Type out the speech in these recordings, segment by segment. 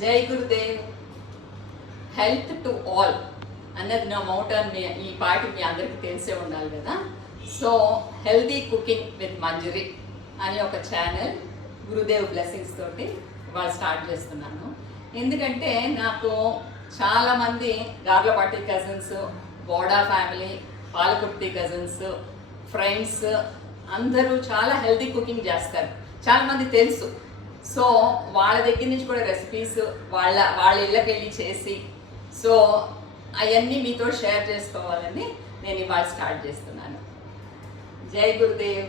జై Gurudev. Health to all అన్నది నా మోటో అని ఈ పాట మీ అందరికీ తెలిసే ఉండాలి కదా. సో హెల్దీ కుకింగ్ విత్ మంజరి అని ఒక ఛానల్ గురుదేవ్ బ్లెస్సింగ్స్ తోటి వాళ్ళు స్టార్ట్ చేస్తున్నాను. ఎందుకంటే నాకు చాలామంది Garlapati cousins, Boda family, Palakurthi cousins, friends అందరూ చాలా హెల్దీ కుకింగ్ చేస్తారు. చాలామంది తెలుసు. సో వాళ్ళ దగ్గర నుంచి కూడా రెసిపీస్ వాళ్ళ ఇళ్ళకి వెళ్ళి చేసి సో అవన్నీ మీతో షేర్ చేసుకోవాలని నేను ఇవాళ స్టార్ట్ చేస్తున్నాను. జై గురుదేవ్.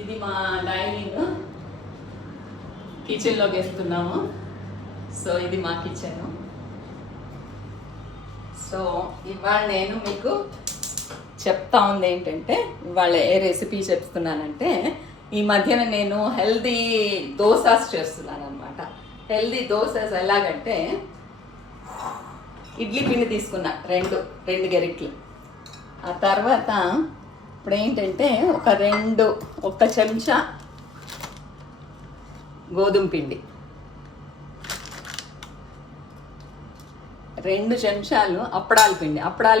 ఇది మా డైనింగ్, కిచెన్లోకి వెళ్తున్నాము. సో ఇది మా కిచెన్. సో ఇవాళ నేను మీకు చెప్తా ఉంది ఏంటంటే, ఇవాళ ఏ రెసిపీ చెప్తున్నానంటే, ఈ మధ్యన నేను హెల్దీ దోసాస్ చేస్తున్నాను అనమాట. హెల్దీ దోసాస్ ఎలాగంటే, ఇడ్లీ పిండి తీసుకున్నా రెండు గరిట్లు. ఆ తర్వాత ఇప్పుడు ఏంటంటే ఒక చెంచా గోధుమ పిండి, 2 చెంచాలు అప్పడాల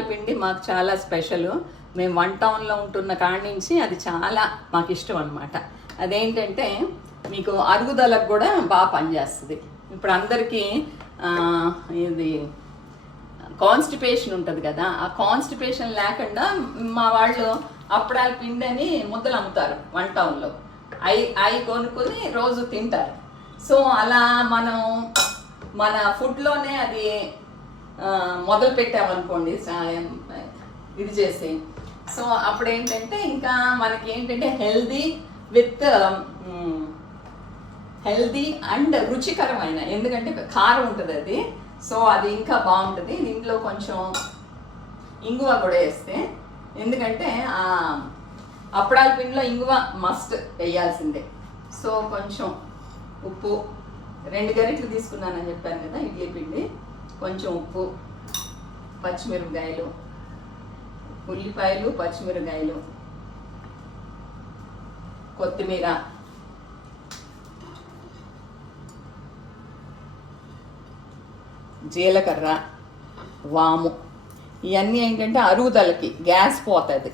పిండి మాకు చాలా స్పెషల్. మేము 1 టౌన్లో ఉంటున్న కాడి నుంచి అది చాలా మాకు ఇష్టం అనమాట. అదేంటంటే మీకు అరుగుదలకు కూడా బాగా పనిచేస్తుంది. ఇప్పుడు అందరికీ ఇది కాన్స్టిపేషన్ ఉంటుంది కదా, ఆ కాన్స్టిపేషన్ లేకుండా మా వాళ్ళు అప్పడాల పిండి అని ముద్దలు అమ్ముతారు 1 టౌన్లో. అవి కొనుక్కొని రోజు తింటారు. సో అలా మనం మన ఫుడ్లోనే అది మొదలు పెట్టామనుకోండి ఇది చేసి, సో అప్పుడు ఏంటంటే ఇంకా మనకి ఏంటంటే హెల్దీ అండ్ రుచికరమైన, ఎందుకంటే కారం ఉంటుంది అది. సో అది ఇంకా బాగుంటుంది. దీంట్లో కొంచెం ఇంగువ కూడా వేస్తే, ఎందుకంటే అప్పడాల పిండిలో ఇంగువ మస్ట్ వేయాల్సిందే. సో కొంచెం ఉప్పు, 2 గరిటెలు తీసుకున్నానని చెప్పాను కదా ఇడ్లీ పిండి, కొంచెం ఉప్పు, పచ్చిమిరపకాయలు, ఉల్లిపాయలు, పచ్చిమిరపకాయలు, కొత్తిమీర, జీలకర్ర, వాము. ఇవన్నీ ఏంటంటే అరుగుదలకి, గ్యాస్ పోతుంది.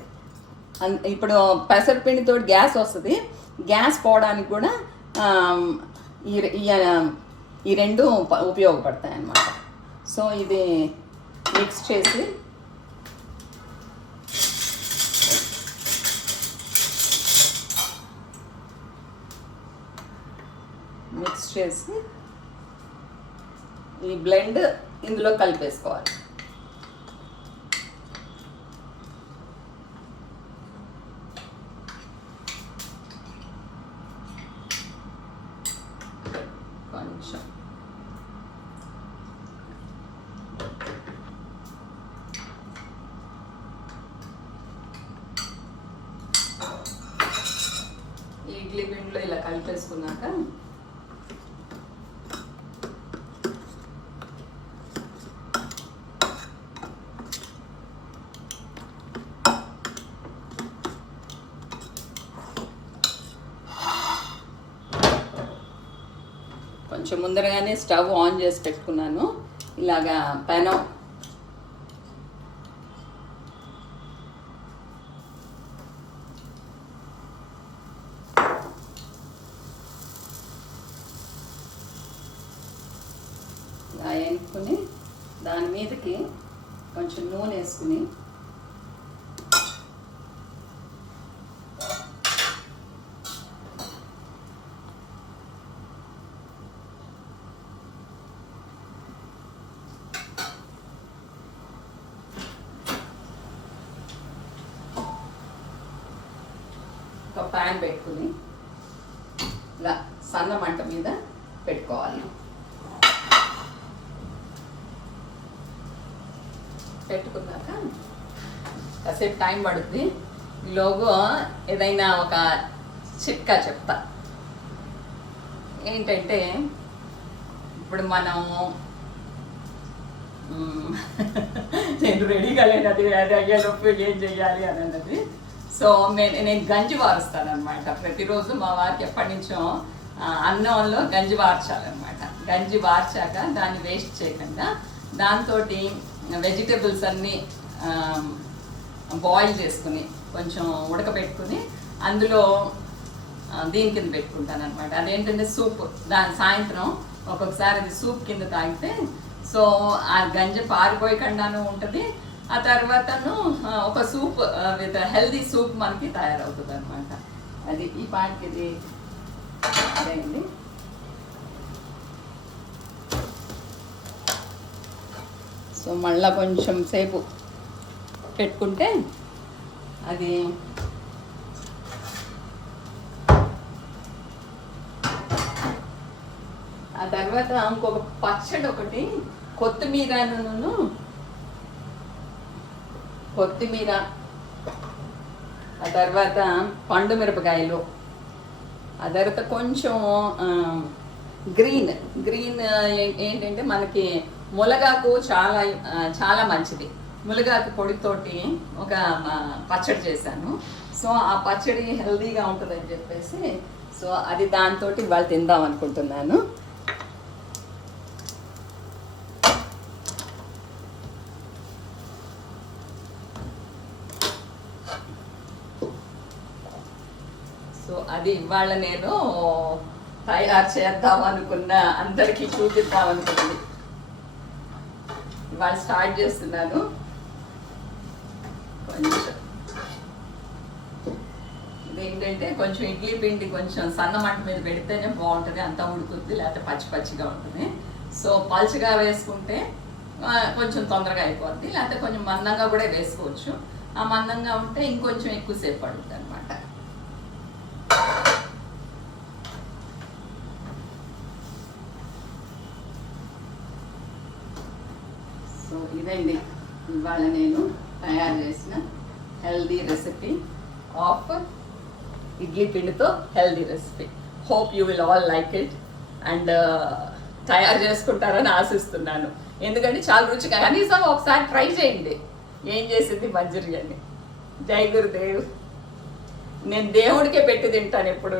ఇప్పుడు పెసరపిండితో గ్యాస్ వస్తుంది, గ్యాస్ పోవడానికి కూడా ఈ 2 ఉపయోగపడతాయి అన్నమాట. సో ఇది మిక్స్ చేసి ఈ బ్లెండ్ ఇందులో కలిపేసుకోవాలి. కొంచెం ఇడ్లీ పిండిలో ఇలా కలిపేసుకున్నాక కొంచెం ముందరగానే స్టవ్ ఆన్ చేసి పెట్టుకున్నాను. ఇలాగా పెనం ఇలా వేసుకుని దాని మీదకి కొంచెం నూనె వేసుకుని ఒక ప్యాన్ పెట్టుకుని ఇలా సన్న మంట మీద పెట్టుకోవాలి. పెట్టుకున్నాక కాసేపు టైం పడుతుంది. ఈలోగా ఏదైనా ఒక చిట్కా చెప్తా. ఏంటంటే ఇప్పుడు మనం నేను రెడీగా లేనది అది అయ్యేటప్పుడు ఏం చెయ్యాలి అని అన్నది. సో నేను గంజి వారుస్తాను అనమాట ప్రతిరోజు. మా వారికి ఎప్పటి నుంచో అన్నంలో గంజి వార్చాలన్నమాట. గంజి వార్చాక దాన్ని వేస్ట్ చేయకుండా దాంతో వెజిటేబుల్స్ అన్నీ బాయిల్ చేసుకుని కొంచెం ఉడకబెట్టుకుని అందులో దీని కింద పెట్టుకుంటాను అనమాట. అదేంటంటే సూప్. దాని సాయంత్రం ఒక్కొక్కసారి అది సూప్ కింద తాగితే సో ఆ గంజి పారిపోయకుండాను ఉంటుంది. ఆ తర్వాతను ఒక సూప్ విత్ హెల్దీ సూప్ మనకి తయారవుతుంది అనమాట. అది ఈ పాటికి ఇది అదేండి. సో మళ్ళీ కొంచెం సేపు పెట్టుకుంటే అది ఆ తర్వాత ఇంకొక పచ్చడి ఒకటి కొత్తిమీర ఆ తర్వాత పండు మిరపకాయలు ఆ తర్వాత కొంచెం గ్రీన్ ఏంటంటే మనకి ములగాకు చాలా చాలా మంచిది. ములగాకు పొడితోటి ఒక పచ్చడి చేశాను. సో ఆ పచ్చడి హెల్దీగా ఉంటుందని చెప్పేసి సో అది దాంతో ఇవాళ తిందాం అనుకుంటున్నాను. సో అది ఇవాళ నేను తయారు చేద్దాం అనుకున్న, అందరికీ చూపిద్దాం అనుకున్నది ఇవాళ స్టార్ట్ చేస్తున్నాను. కొంచెం ఇదేంటంటే కొంచెం ఇడ్లీ పిండి కొంచెం సన్న మంట మీద పెడితేనే బాగుంటుంది, అంతా ఉడుకుద్ది, లేకపోతే పచ్చి పచ్చిగా ఉంటుంది. సో పలుచగా వేసుకుంటే కొంచెం తొందరగా అయిపోద్ది, లేకపోతే కొంచెం మందంగా కూడా వేసుకోవచ్చు. ఆ మందంగా ఉంటే ఇంకొంచెం ఎక్కువసేపు పడుతుంది అనమాట. సో ఇదండి ఇవాళ నేను తయారు చేసిన హెల్దీ రెసిపీ ఆఫ్ ఇడ్లీ పిండితో healthy recipe. Hope you will all like it and తయారు చేసుకుంటారని ఆశిస్తున్నాను. ఎందుకంటే చాలా రుచిగా, కనీసం ఒకసారి ట్రై చేయండి ఏం చేసింది మంజరి అని. జై గురుదేవ్. నేను దేవుడికే పెట్టి తింటాను ఎప్పుడు.